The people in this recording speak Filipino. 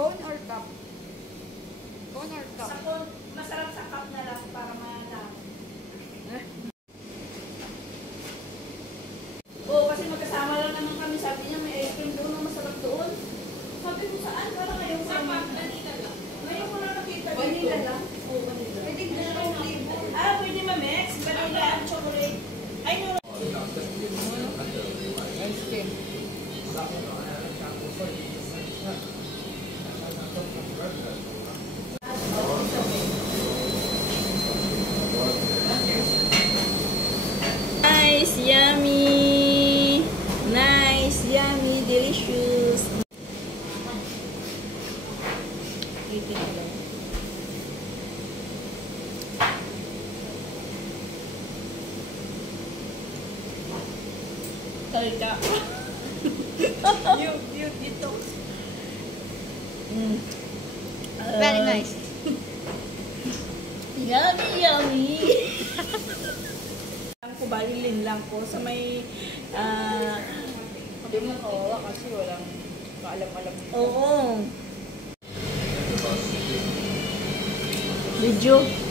Cone or cup? Cone or cup? Sa cone, masarap sa cup na lang para malaki. Oo, kasi magkasama lang naman kami. Sabi niya may ice cream doon, masarap doon. Sabi ko saan? Para ngayon sa vanilla lang. Ngayon ko lang nakita dito. Vanilla lang? Oo, vanilla. Pwede dalawang flavor. Ah, pwede ma-mix. Vanilla and chocolate. Ay, no. Ice cream. Nice, yummy. Nice, yummy, delicious. Talika. You talk. Very nice. Yummy, yummy. Ang kubalilin lang ko sa may Hindi mo kawawa kasi walang kaalam-alam. oo. Video.